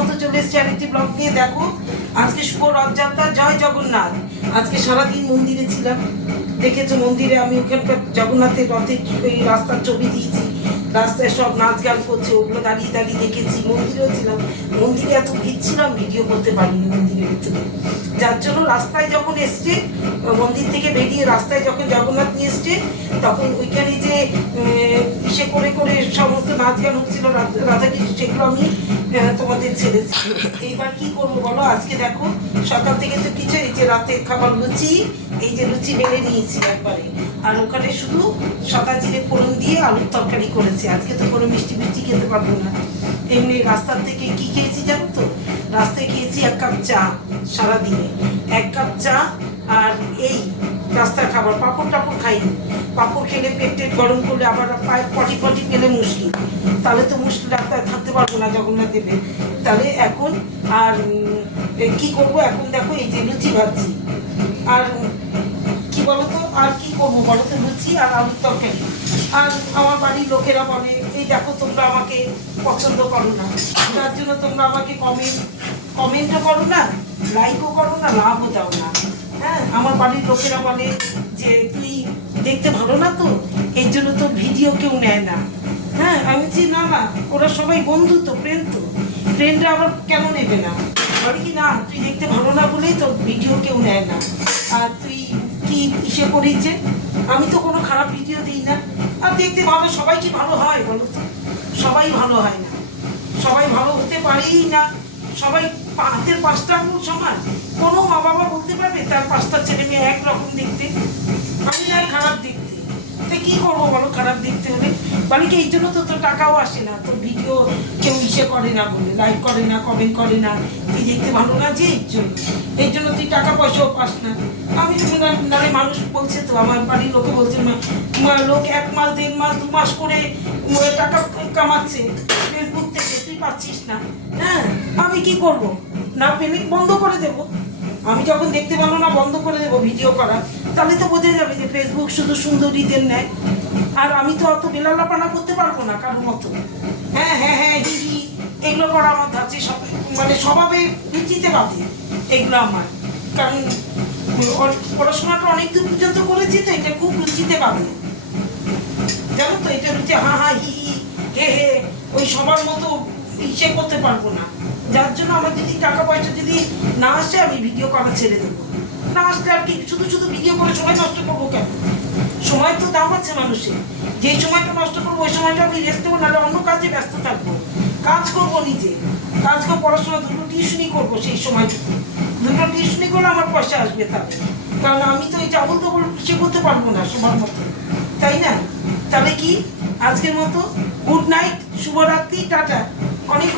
মতো চলে এসেছি আরেকটি ব্লগ নিয়ে। দেখো আজকে শুভ রথযাত্রা, জয় জগন্নাথ। আজকে সারাদিন মন্দিরে ছিলাম, দেখেছো মন্দিরে আমি ওখানকার জগন্নাথের রথের এই রাস্তার ছবি দিয়েছি, রাস্তায় সব নাচ গান করছে, ওগুলো দাঁড়িয়ে দাঁড়িয়ে দেখেছি। মন্দিরেও ছিলাম, মন্দিরে এত ভিড় ছিলাম ভিডিও করতে পারিনি মন্দিরের ভিতরে। যার জন্য রাস্তায় যখন এসছে, মন্দির থেকে বেরিয়ে রাস্তায় যখন জগন্নাথ নিয়ে এসছে, তখন ওইখানে যে ইসে করে করে সমস্ত নাচ গান হচ্ছিল রাধাকৃষ্ণ, সেগুলো আমি তোমাদের ছেড়েছি। এইবার কি করবো বলো? আজকে দেখো সকাল থেকে তো কিছু, এই যে রাতে খাবার লুচি, এই যে লুচি বেড়ে নিয়েছি একবারে, আর ওখানে শুধু সাদা জিরে ফোড়ন দিয়ে আলুর তরকারি করেছি। আজকে তো কোনো মিষ্টি মিষ্টি খেতে পারবো না। এমনি রাস্তার থেকে কি খেয়েছি জানো তো? রাস্তায় খেয়েছি 1 কাপ চা, সারাদিনে 1 কাপ চা। আর এই রাস্তার খাবার, পাঁপড় টাপড় খাইনি। পাঁপড় খেলে পেট গরম করলে আবার পটি পটি পেলে মুশকিল, তাহলে তো মুশকিল, রাস্তায় থাকতে পারবো না জগন্নাথ দেবে। তাহলে এখন আর কি করবো? এখন দেখো এই যে লুচি ভাজছি, আর কি বলতো, আর কি করবো বলো তো? লুচি আর আলুর তরকারি। আর আমার বাড়ির লোকেরা বলে, এই দেখো তোমরা আমাকে পছন্দ করো না, তার জন্য তোমরা আমাকে কমেন্টও করো না, লাইকও করো না, লাভও দাও না। হ্যাঁ, আমার বাড়ির লোকেরা বলে যে তুই দেখতে ভালো না, তো এই জন্য তো ভিডিও কেউ নেয় না। হ্যাঁ, আমি বলছি না না, ওরা সবাই বন্ধু, তো ফ্রেন্ড, তো ফ্রেন্ডরা আবার কেন নেবে না? বলে কি না, তুই দেখতে ভালো না বলেই তো ভিডিও কেউ নেয় না। আর তুই কি ইসে করেছে, আমি তো কোনো খারাপ ভিডিও দিই না। আর দেখতে ভালো, সবাই কি ভালো হয় বলো তো? সবাই ভালো হয় না, সবাই ভালো হতে পারেই না। সবাই হাতের 5টা আঙুল সমান, কোনো মা বাবা বলতে পারবে তার 5টা ছেলে মেয়ে একরকম দেখতে? আমি আর খারাপ দেখতে, তাই কি করবো বলো? খারাপ দেখতে হলে বলে কি, এই জন্য তো তোর টাকাও আসে না, তোর ভিডিও কেউ ইসে করে না বলে, লাইক করে না, কমেন্ট করে না, তুই দেখতে ভালো না যে, এই জন্য তুই টাকা পয়সাও পাস না। আমি তো নারে, মানুষ বলছে তো, আমার বাড়ির লোকে বলছে, লোক 1 মাস 1.5 মাস 2 মাস করে টাকা কামাচ্ছে ফেসবুক থেকে, তুই পাচ্ছিস না। হ্যাঁ, আমি কি করব? না পেলে বন্ধ করে দেব। আমি যখন দেখতে পাবো না, বন্ধ করে দেবো ভিডিও করা, তাহলে তো বোঝা যাবে যে ফেসবুক শুধু সুন্দরীদের নেয়। আর আমি তো অত বেলালাপানা করতে পারবো না কারোর মতো। হ্যাঁ হ্যাঁ হ্যাঁ, হি হি, এগুলো করা আমার ধারছে, মানে স্বভাবে রুচিতে বাঁধে এগুলো আমার। কারণ পড়াশোনাটা অনেক দূর পর্যন্ত করেছি, তো এটা খুব রুচিতে বাঁধে, জানো তো? এটা রুচি, হা হা হি হি হে হে, ওই সবার মতো ইসে করতে পারবো না। যার জন্য আমার যদি টাকা পয়সা যদি না আসে, আমি ভিডিও করা ছেড়ে দেবো। না আসলে আর কি, শুধু শুধু ভিডিও করে সময় নষ্ট করবো কেন? সময় তো দাম আছে মানুষের, যেই সময়টা নষ্ট করবো ওই সময়টা আমি রেস্ট নেবো, নাহলে অন্য কাজে ব্যস্ত থাকবো। কাজ করবো নিজে, কাজ করবো, পড়াশোনা, 2টো টিউশনই করবো। সেই সময়টুকু 2টো টিউশনই করলে আমার পয়সা আসবে তাহলে। কারণ আমি তো এই চাবল তো সে করতে পারবো না সবার মতো, তাই না? তাহলে কি, আজকের মতো গুড নাইট, শুভরাত্রি, টাটা। অনেক